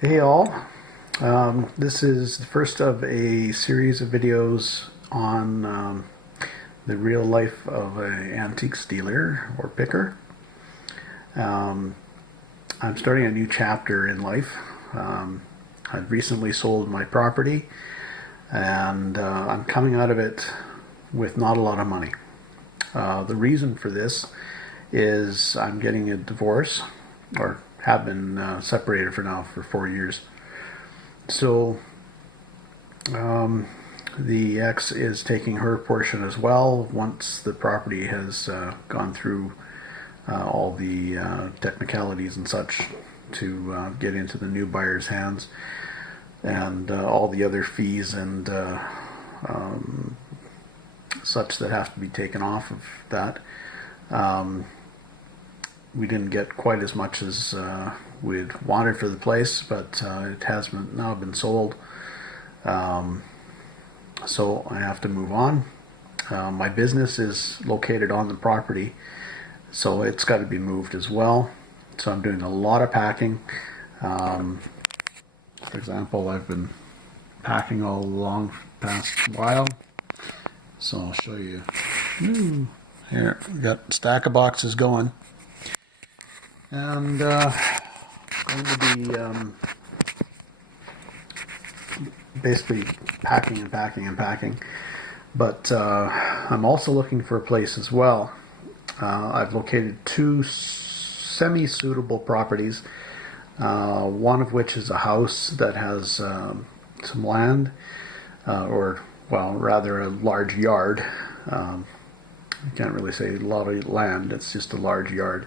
Hey all, this is the first of a series of videos on the real life of an antiques dealer or picker. Um, I'm starting a new chapter in life. I've recently sold my property and I'm coming out of it with not a lot of money. The reason for this is I'm getting a divorce, or have been separated for now for 4 years. So the ex is taking her portion as well once the property has gone through all the technicalities and such to get into the new buyer's hands, and all the other fees and such that have to be taken off of that. We didn't get quite as much as we'd wanted for the place, but it has now been sold. So I have to move on. My business is located on the property, so it's got to be moved as well. So I'm doing a lot of packing. For example, I've been packing all along past while. So I'll show you. Here, we got a stack of boxes going. And going to be basically packing and packing and packing. But I'm also looking for a place as well. I've located two semi-suitable properties, one of which is a house that has some land, or, well, rather a large yard. I can't really say a lot of land, it's just a large yard.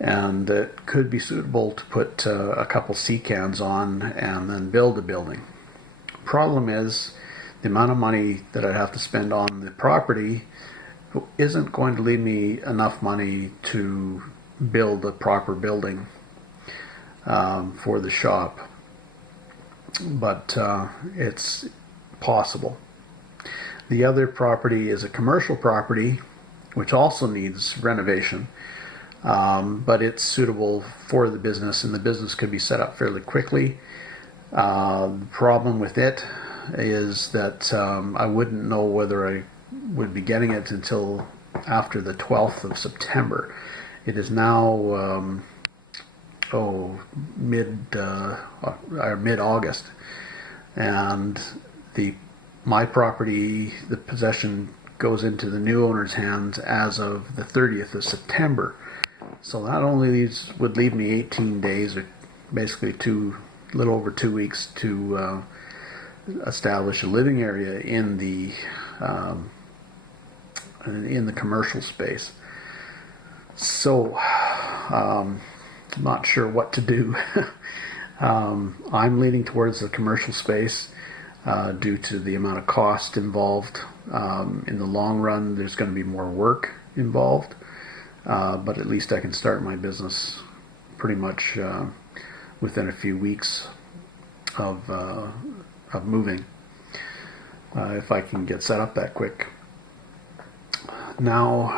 And it could be suitable to put a couple sea cans on and then build a building. Problem is, the amount of money that I'd have to spend on the property isn't going to leave me enough money to build a proper building for the shop. But it's possible. The other property is a commercial property, which also needs renovation. But it's suitable for the business, and the business could be set up fairly quickly. The problem with it is that I wouldn't know whether I would be getting it until after the 12th of September. It is now mid-August, and my property, the possession, goes into the new owner's hands as of the 30th of September. So that only would leave me 18 days, or basically little over 2 weeks, to establish a living area in the commercial space. So I'm not sure what to do. I'm leaning towards the commercial space due to the amount of cost involved. In the long run, there's going to be more work involved. But at least I can start my business pretty much within a few weeks of moving, if I can get set up that quick. Now,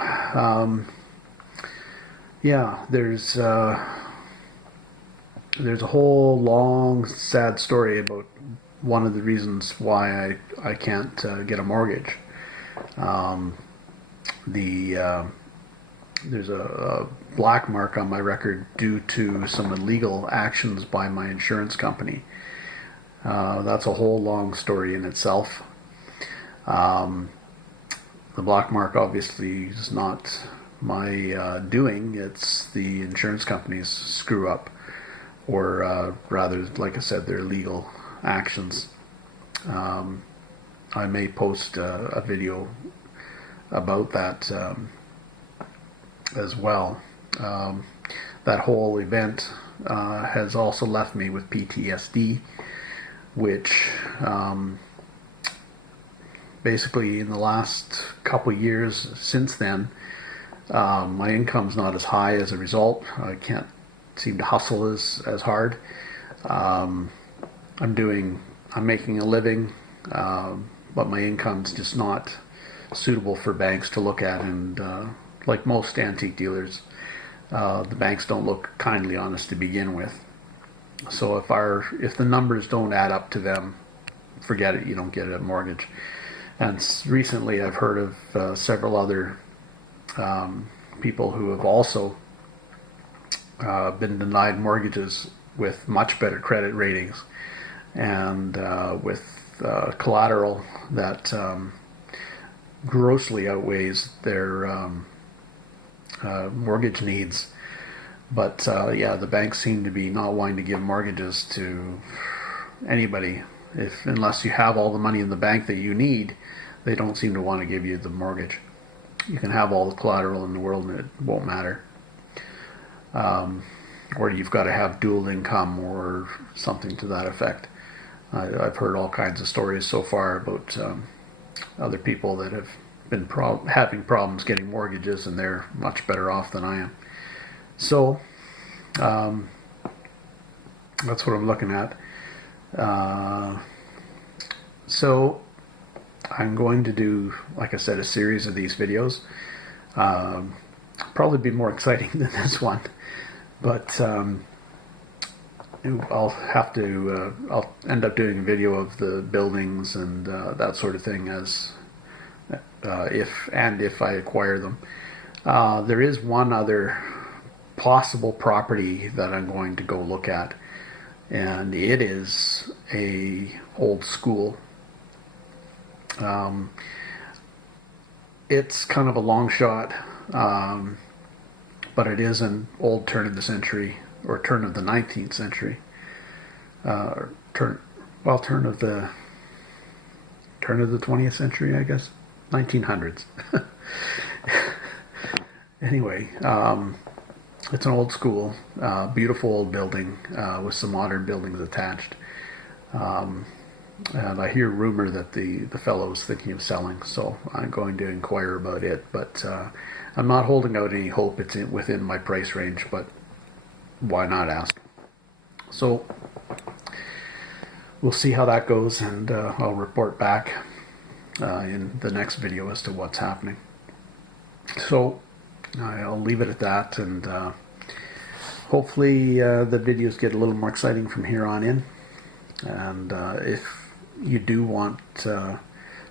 there's a whole long, sad story about one of the reasons why I can't get a mortgage. There's a black mark on my record due to some illegal actions by my insurance company. That's a whole long story in itself. The black mark obviously is not my doing, it's the insurance company's screw up, or rather, like I said, their legal actions. I may post a video about that as well. That whole event has also left me with PTSD, which basically in the last couple years since then, my income's not as high as a result. I can't seem to hustle as hard. I'm making a living, but my income's just not suitable for banks to look at, and like most antique dealers, the banks don't look kindly on us to begin with. So if the numbers don't add up to them, forget it. You don't get a mortgage. And recently, I've heard of several other people who have also been denied mortgages with much better credit ratings and with collateral that grossly outweighs their mortgage needs. But yeah, the banks seem to be not wanting to give mortgages to anybody. Unless you have all the money in the bank that you need, they don't seem to want to give you the mortgage. You can have all the collateral in the world and it won't matter. Or you've got to have dual income or something to that effect. I've heard all kinds of stories so far about other people that have been having problems getting mortgages, and they're much better off than I am. So that's what I'm looking at. So I'm going to do, like I said, a series of these videos. Probably be more exciting than this one, but I'll have to. I'll end up doing a video of the buildings and that sort of thing as if I acquire them. There is one other possible property that I'm going to go look at, and it is a old school. It's kind of a long shot, but it is an old turn of the century, or turn of the 19th century, turn of the 20th century, I guess, 1900s. Anyway, it's an old school, beautiful old building with some modern buildings attached. And I hear rumor that the fellow's thinking of selling, so I'm going to inquire about it. But I'm not holding out any hope it's within my price range, but why not ask? So we'll see how that goes, and I'll report back in the next video as to what's happening. So I'll leave it at that, and hopefully the videos get a little more exciting from here on in. And if you do want, if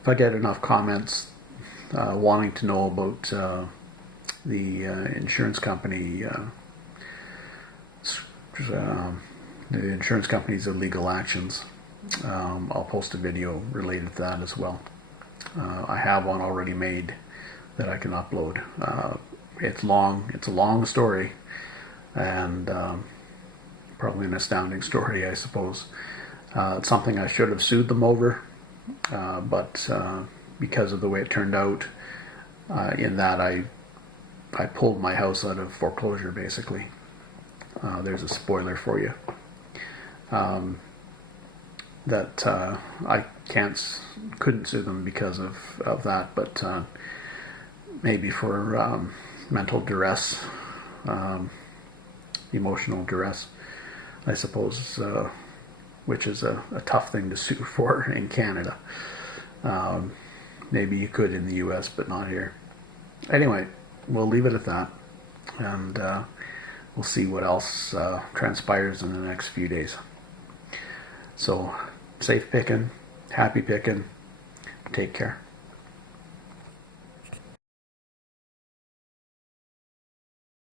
I get enough comments wanting to know about the insurance company, the insurance company's illegal actions, I'll post a video related to that as well. I have one already made that I can upload. It's long. It's a long story, and probably an astounding story, I suppose. It's something I should have sued them over, but because of the way it turned out, in that I pulled my house out of foreclosure, basically. There's a spoiler for you. That I couldn't sue them because of that, but maybe for mental duress, emotional duress, I suppose, which is a tough thing to sue for in Canada. Maybe you could in the US, but not here. Anyway, we'll leave it at that, and we'll see what else transpires in the next few days. So, safe picking, happy picking, take care.